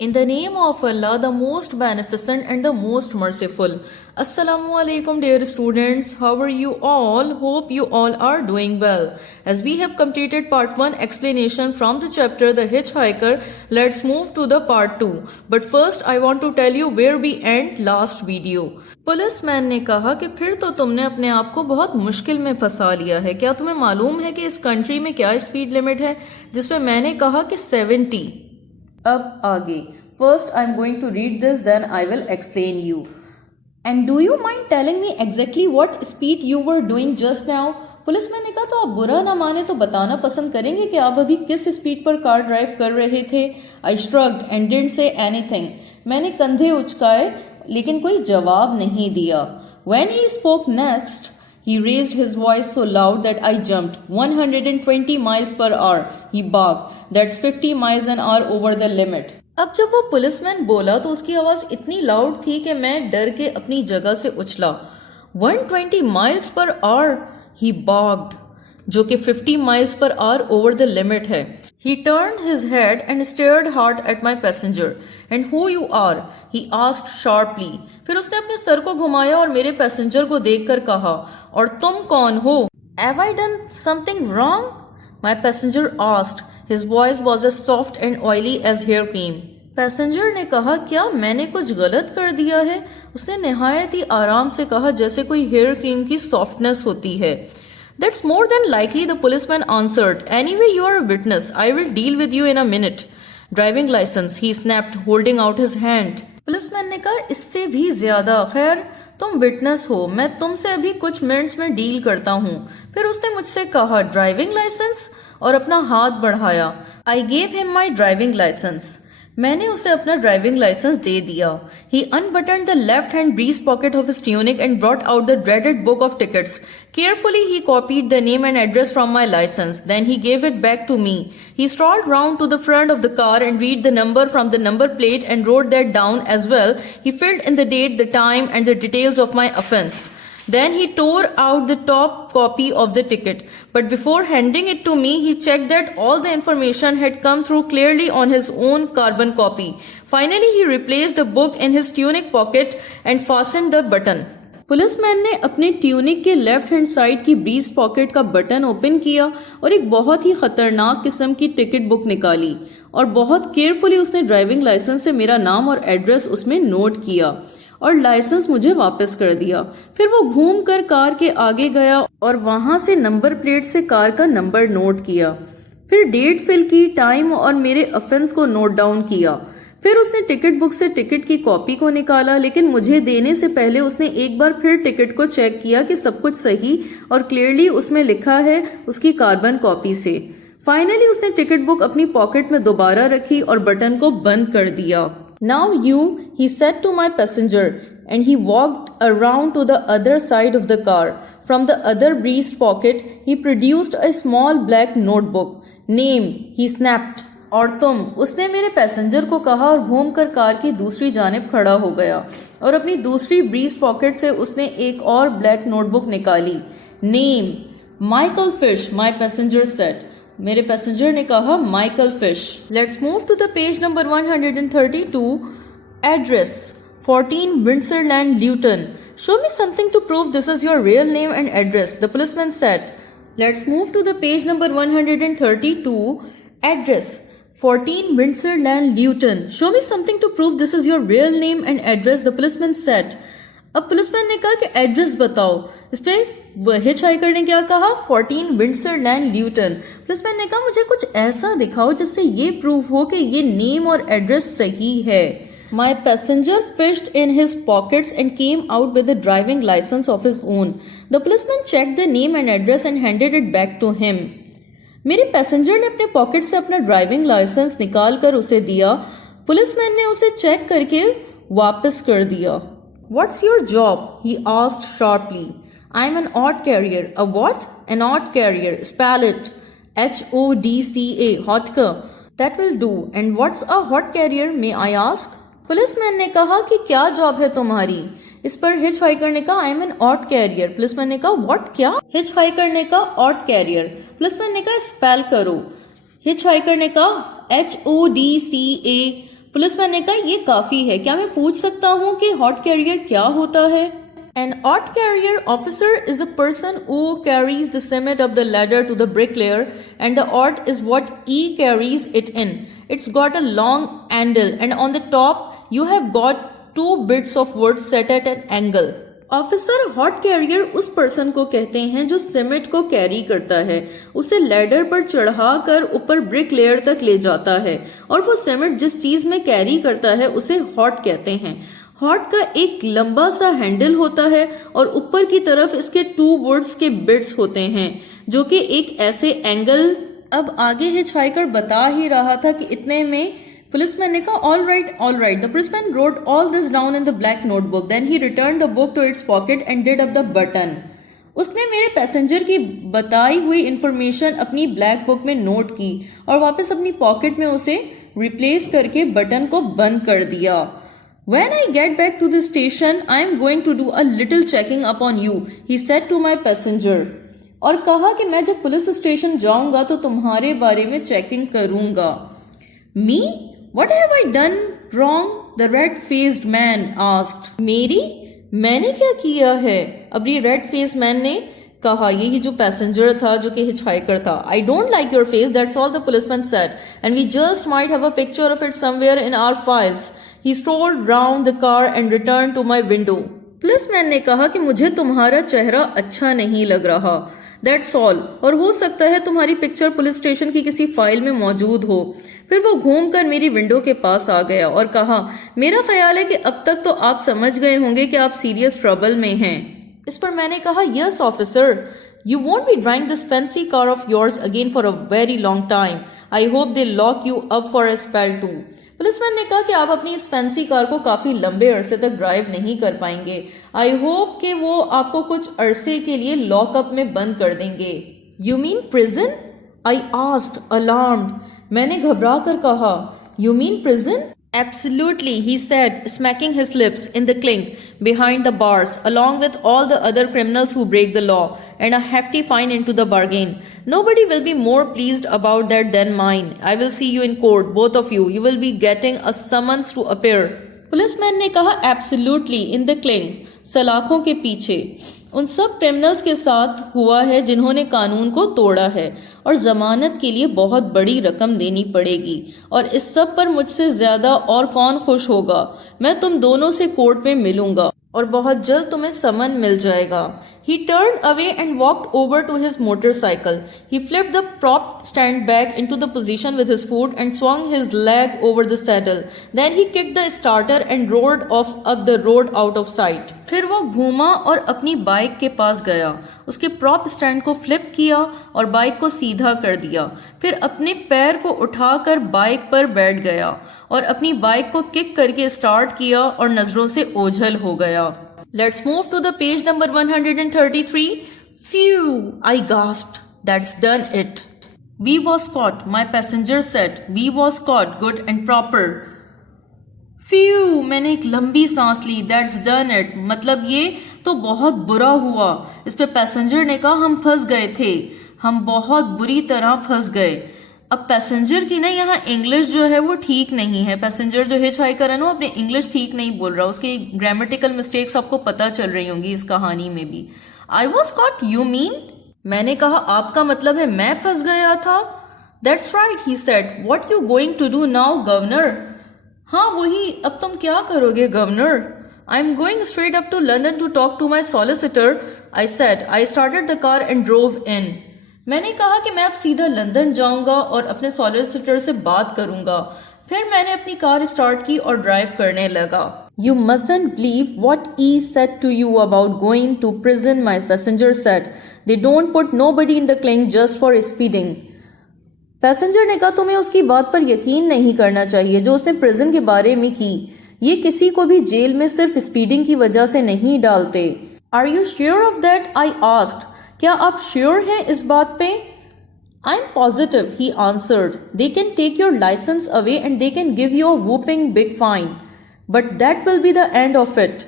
In the name of Allah, the most beneficent and the most merciful. Assalamu alaikum dear students. How are you all? Hope you all are doing well. As we have completed part 1 explanation from the chapter The Hitchhiker, let's move to the part 2. But first I want to tell you where we end last video. Policeman ने कहा कि फिर तो तुमने अपने आप को बहुत मुश्किल में फंसा लिया है। क्या तुम्हें मालूम है कि इस कंट्री में क्या स्पीड लिमिट है? जिसमें मैंने कहा कि 70। अब आगे first I am going to read this then I will explain you and do you mind telling me exactly what speed you were doing just now. Policeman ने कहा तो आप बुरा ना माने तो बताना पसंद करेंगे कि आप अभी किस स्पीड पर कार ड्राइव कर रहे थे। I shrugged and didn't say anything. मैंने कंधे उचकाए लेकिन कोई जवाब नहीं दिया। When he spoke next he raised his voice so loud that I jumped. 120 miles per hour, he barked. That's 50 miles an hour over the limit. अब जब वो पुलिसमैन बोला तो उसकी आवाज इतनी लाउड थी कि मैं डर के अपनी जगह से उछला। 120 miles per hour, he barked, जो कि 50 miles per hour over the limit है। He turned his head and stared hard at my passenger. And who you are? He asked sharply. फिर उसने अपने सर को घुमाया और मेरे पैसेंजर को देखकर कहा, और तुम कौन हो? Have I done something wrong? My passenger asked. His voice was as soft and oily as hair cream. Passenger ने कहा, क्या मैंने कुछ गलत कर दिया है? उसने निहायत ही आराम से कहा जैसे कोई हेयर क्रीम की सॉफ्टनेस होती है। That's more than likely, the policeman answered. Anyway, you are a witness. I will deal with you in a minute. Driving license, he snapped, holding out his hand. Policeman ने कहा, इससे भी ज्यादा। खैर, तुम विटनेस हो, मैं तुमसे अभी कुछ मिनट्स में डील करता हूँ। फिर उसने मुझसे कहा, ड्राइविंग लाइसेंस, और अपना हाथ बढ़ाया। I gave him my driving license. मैंने उसे अपना ड्राइविंग लाइसेंस दे दिया। He unbuttoned the left-hand breast pocket of his tunic and brought out the dreaded book of tickets. Carefully, he copied the name and address from my license. Then he gave it back to me. He strolled round to the front of the car and read the number from the number plate and wrote that down as well. He filled in the date, the time, and the details of my offense. Then he tore out the top copy of the ticket. But before handing it to me, he checked that all the information had come through clearly on his own carbon copy. Finally, he replaced the book in his tunic pocket and fastened the button. Policeman ने अपने tunic के left hand side की bridge pocket का button open किया और एक बहुत ही खतरनाक किस्म की टिकट बुक निकाली और बहुत केयरफुली उसने ड्राइविंग लाइसेंस से मेरा नाम और एड्रेस उसमें नोट किया और लाइसेंस मुझे वापस कर दिया। फिर वो घूमकर कार के आगे गया और वहां से नंबर प्लेट से कार का नंबर नोट किया। फिर डेट फिल की, टाइम और मेरे ऑफेंस को नोट डाउन किया। फिर उसने टिकट बुक से टिकट की कॉपी को निकाला, लेकिन मुझे देने से पहले उसने एक बार फिर टिकट को चेक किया कि सब कुछ सही और क्लियरली उसमें लिखा है उसकी कार्बन कॉपी से। फाइनली उसने टिकट बुक अपनी पॉकेट में दोबारा रखी और बटन को बंद कर दिया। Now you, he said to my passenger, and he walked around to the other side of the car. From the other breast pocket, he produced a small black notebook. Name, he snapped. और तुम, उसने मेरे passenger को कहा और घूमकर car की दूसरी जानिब खड़ा हो गया और अपनी दूसरी ब्रीस्ट पॉकेट से उसने एक और ब्लैक नोटबुक निकाली। Name, Michael Fish, my passenger set. मेरे पैसेंजर ने कहा, Michael Fish. Let's move to the page number 132। Address 14 Windsor land, Luton. Show me something to prove this is your real name and address, the policeman said. Let's move to the page number 132। Address 14 Windsor land, Luton. Show me something to prove this is your real name and address, the policeman said. अब policeman ने कहा कि address बताओ। इस पे hitchhiker ने क्या कहा? 14 विंडसर लैंड, ल्यूटन। पुलिसमैन ने कहा, मुझे कुछ ऐसा दिखाओ जिससे ये प्रूव हो कि ये नेम और एड्रेस सही है। My passenger fished in his pockets and came out with a driving license of his own. The policeman checked the name and address and handed it back to him. मेरे passenger ने अपने pocket से अपना driving licence निकाल कर उसे दिया। Policeman ने उसे चेक करके वापस कर दिया। What's your job? He asked sharply. I'm an odd carrier. A what? An odd carrier. Spell it. HODCA. Hodka. That will do. And what's a hot carrier? May I ask? Policeman ने कहा कि क्या job है तुम्हारी? इस पर hitchhiker ने कहा, I am an odd carrier. Policeman ने कहा, व्हाट, क्या? हिचहाइकर ने कहा, ऑड कैरियर। पुलिसमैन ने कहा, स्पेल करो। हिचहाइकर ने कहा, HODCA पुलिसमैन ने कहा ये काफी है, क्या मैं पूछ सकता हूँ कि हॉट कैरियर क्या होता है? An hot carrier officer is a person who carries the cement up the ladder to the bricklayer, and the hot is what he carries it in. It's got a long handle, and on the top you have got two bits of wood set at an angle. Officer hot carrier उस person को कहते हैं जो cement को carry करता है, उसे ladder पर चढ़ाकर ऊपर ब्रिक लेयर तक ले जाता है, और वो सीमेंट जिस चीज में कैरी करता है उसे हॉट कहते हैं। हॉट का एक लंबा सा हैंडल होता है और ऊपर की तरफ इसके 2 वुड्स के बिट्स होते हैं जो कि एक ऐसे एंगल। अब आगे हिचहाइकर बता ही रहा था कि इतने में पुलिसमैन ने कहा all right. The policeman wrote all this down in the black notebook, then he return the book to its pocket and did up the button. उसने मेरे पैसेंजर की बताई हुई इंफॉर्मेशन अपनी ब्लैक बुक में नोट की और वापस अपनी पॉकेट में उसे रिप्लेस करके बटन को बंद कर दिया। When I get back to the station, I am going to do a little checking up on you, he said to my passenger. और कहा कि मैं जब पुलिस स्टेशन जाऊंगा तो तुम्हारे बारे में चेकिंग करूंगा। Me? What have I done wrong? The red-faced man asked. मेरी? मैंने क्या किया है? अब ये red-faced man ने कहा, यही जो पैसेंजर था जो कि हिचहाइकर था। I don't like your face, that's all the policeman said, and we just might have a picture of it somewhere in our files. He strolled round the car and return to my window. Policeman ने कहा कि मुझे तुम्हारा चेहरा अच्छा नहीं लग रहा, दैट्स ऑल, और हो सकता है तुम्हारी पिक्चर पुलिस स्टेशन की किसी फाइल में मौजूद हो। फिर वो घूमकर मेरी विंडो के पास आ गया और कहा, मेरा ख्याल है कि अब तक तो आप समझ गए होंगे कि आप सीरियस ट्रबल में हैं। इस पर मैंने कहा, yes officer, you won't be driving this fancy car of yours again for a very long time. I hope they lock you up for a spell too. Policeman ने कहा कि आप अपनी इस फैंसी कार को काफी लंबे अरसे तक ड्राइव नहीं कर पाएंगे। आई होप कि वो आपको कुछ अरसे के लिए लॉकअप में बंद कर देंगे। You mean prison? I asked alarmed. मैंने घबरा कर कहा, you mean prison? Absolutely, he said, smacking his lips in the clink behind the bars, along with all the other criminals who break the law, and a hefty fine into the bargain. Nobody will be more pleased about that than mine. I will see you in court, both of you. You will be getting a summons to appear. Policeman ने कहा, absolutely, in the clink, सलाखों के पीछे, उन सब criminals के साथ हुआ है जिन्होंने कानून को तोड़ा है, और जमानत के लिए बहुत बड़ी रकम देनी पड़ेगी, और इस सब पर मुझसे ज्यादा और कौन खुश होगा। मैं तुम दोनों से कोर्ट में मिलूंगा और बहुत जल्द तुम्हें समन मिल जाएगा। He turned away and walked over to his motorcycle. He flipped the prop stand back into the position with his foot and swung his leg over the saddle. Then he kicked the starter and roared off up the road out of sight. फिर वो घूमा और अपनी bike के पास गया, उसके prop stand को flip किया और बाइक को सीधा कर दिया। फिर अपने पैर को उठाकर बाइक पर बैठ गया और अपनी बाइक को किक करके स्टार्ट किया और नजरों से ओझल हो गया। Let's move to the page number 133. Phew, I gasped. That's done it. We was caught, my passenger said. We was caught, good and proper. Phew, मैंने एक लंबी सांस ली। That's done it. मतलब ये तो बहुत बुरा हुआ। इस पे पैसेंजर ने कहा, हम फंस गए थे, हम बहुत बुरी तरह फंस गए। अब पैसेंजर की ना यहाँ इंग्लिश जो है वो ठीक नहीं है। पैसेंजर जो हिचहाइकर है ना, अपने इंग्लिश ठीक नहीं बोल रहा, उसकी ग्रामेटिकल मिस्टेक्स आपको पता चल रही होंगी इस कहानी में भी। I was caught, you mean? मैंने कहा, आपका मतलब है मैं फंस गया था? That's right, he said. What you going to do now governor? हाँ वही, अब तुम क्या करोगे governor? I am going straight up to London to talk to my solicitor, I said. I started the car and drove in. मैंने कहा कि मैं अब सीधा लंदन जाऊंगा और अपने सॉलिसिटर से बात करूंगा। फिर मैंने अपनी कार स्टार्ट की और ड्राइव करने लगा। You mustn't believe what he said to you about going to prison, my passenger said. They don't put nobody in the clink just for speeding. Passenger ने कहा, तुम्हें उसकी बात पर यकीन नहीं करना चाहिए जो उसने प्रिजन के बारे में की। ये किसी को भी जेल में सिर्फ स्पीडिंग की वजह से नहीं डालते। Are you sure of that? I asked. क्या आप श्योर हैं इस बात पे? I am positive, he answered. They can take your licence away and they can give you a whopping big fine, but that will be the end of it.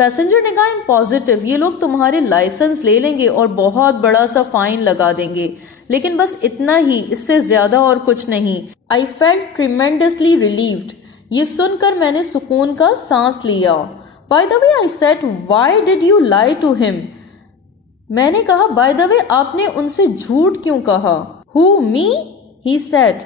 Passenger ने कहा I am positive, ये लोग तुम्हारे licence ले लेंगे और बहुत बड़ा सा फाइन लगा देंगे, लेकिन बस इतना ही, इससे ज्यादा और कुछ नहीं। आई फेल्ट ट्रिमेंडसली रिलीव्ड, ये सुनकर मैंने सुकून का सांस लिया। By the way I said why did you lie to him, मैंने कहा बाय द वे आपने उनसे झूठ क्यों कहा। Who me, he said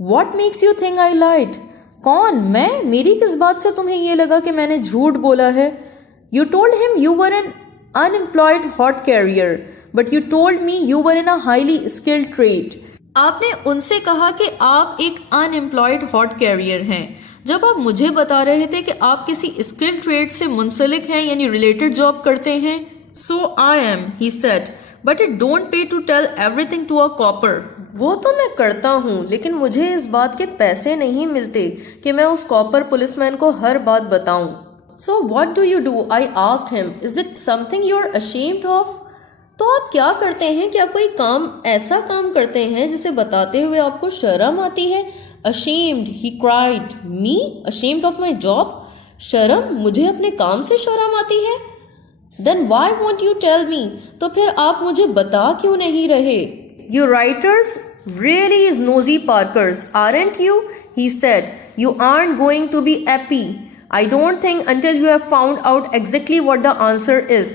what makes you think I lied, कौन, मैं, मेरी किस बात से तुम्हें ये लगा कि मैंने झूठ बोला है। You told him you were an unemployed hot carrier, but you told me you were in a highly skilled trade. आपने उनसे कहा कि आप एक अनएम्प्लॉयड हॉट कैरियर हैं, जब आप मुझे बता रहे थे कि आप किसी स्किल्ड ट्रेड से मुंसलिक हैं, यानी रिलेटेड जॉब करते हैं। So I am, he said, but it don't pay to tell everything to a copper. वो तो मैं करता हूँ, लेकिन मुझे इस बात के पैसे नहीं मिलते कि मैं उस कॉपर पुलिसमैन को हर बात बताऊं। So what do you do? I asked him. Is it something you're ashamed of? तो आप क्या करते हैं? क्या कोई काम, ऐसा काम करते हैं जिसे बताते हुए आपको शर्म आती है? Ashamed, he cried. Me? Ashamed of my job? शर्म? मुझे अपने काम से शर्म आती है? Then why won't you tell me? तो फिर आप मुझे बता क्यों नहीं रहे? You writers really is nosy Parkers, aren't you? He said. You aren't going to be happy. I don't think until you have found out exactly what the answer is.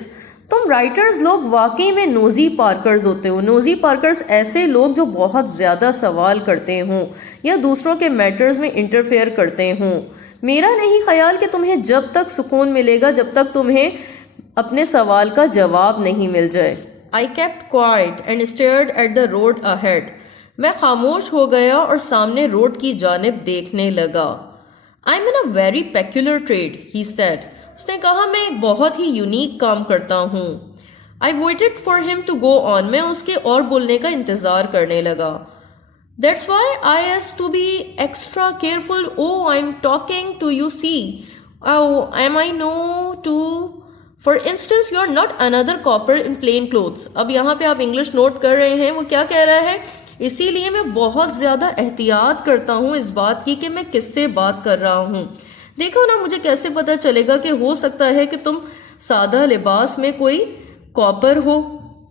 तुम writers लोग वाकई में नोजी पार्कर्स होते हो। Nosy Parker's ऐसे लोग जो बहुत ज़्यादा सवाल करते हों या दूसरों के मैटर्स में इंटरफेयर करते हों। मेरा नहीं ख्याल कि तुम्हें जब तक सुकून मिलेगा जब तक तुम्हें अपने सवाल का जवाब नहीं मिल जाए। I kept quiet and stared at the road ahead. मैं खामोश हो गया और सामने रोड की जानिब देखने लगा। I'm in a very peculiar trade, he said. उसने कहा मैं एक बहुत ही यूनिक काम करता हूँ। I waited for him to go on. मैं उसके और बोलने का इंतज़ार करने लगा। That's why I asked to be extra careful. Oh, I'm talking to you, see. Oh, am I no to... For instance, you're not another copper in plain clothes. अब यहाँ पे आप इंग्लिश नोट कर रहे हैं, वो क्या कह रहा है? इसीलिए मैं बहुत ज़्यादा एहतियात करता हूँ इस बात की कि मैं किससे बात कर रहा हूँ। देखो ना, मुझे कैसे पता चलेगा कि हो सकता है कि तुम सादा लिबास में कोई कॉपर हो।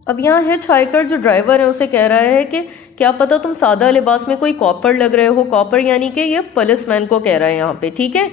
अब यहाँ हिच हाइकर जो ड्राइवर है उसे कह रहा है कि क्या पता तुम सादा लिबास में कोई कॉपर लग रहे हो। कॉपर यानी कि ये पुलिसमैन को कह रहा है यहाँ पे, ठीक है।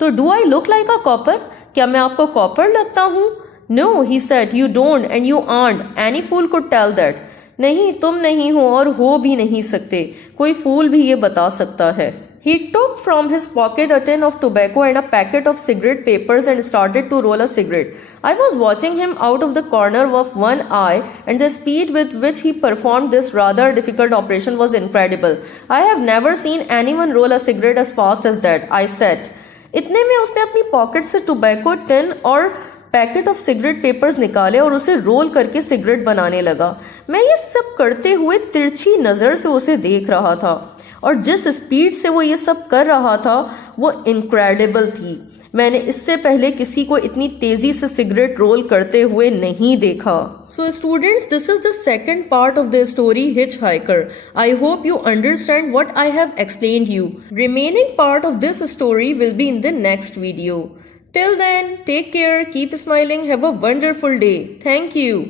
तो do I look like a copper, क्या मैं आपको कॉपर लगता हूँ? No, he said, you don't and you aren't, any fool could tell that. नहीं, तुम नहीं हो और हो भी नहीं सकते, कोई फूल भी ये बता सकता है। He took from his pocket a tin of tobacco and a packet of cigarette papers and started to roll a cigarette. I was watching him out of the corner of one eye, and the speed with which he performed this rather difficult operation was incredible. I have never seen anyone roll a cigarette as fast as that, I said. इतने में उसने अपनी pocket से tobacco tin और packet of cigarette papers निकाले और उसे role करके सिगरेट बनाने लगा। मैं ये सब करते हुए तिरछी नज़र से उसे देख रहा था और जिस स्पीड से वो ये सब कर रहा था वो इनक्रेडिबल थी। मैंने इससे पहले किसी को इतनी तेजी से सिगरेट रोल करते हुए नहीं देखा। So students, this is the second part of the story hitch hiker. I hope you understand what I have explained you. Remaining part of this story will be in the next video. Till then, take care, keep smiling, have a wonderful day. Thank you.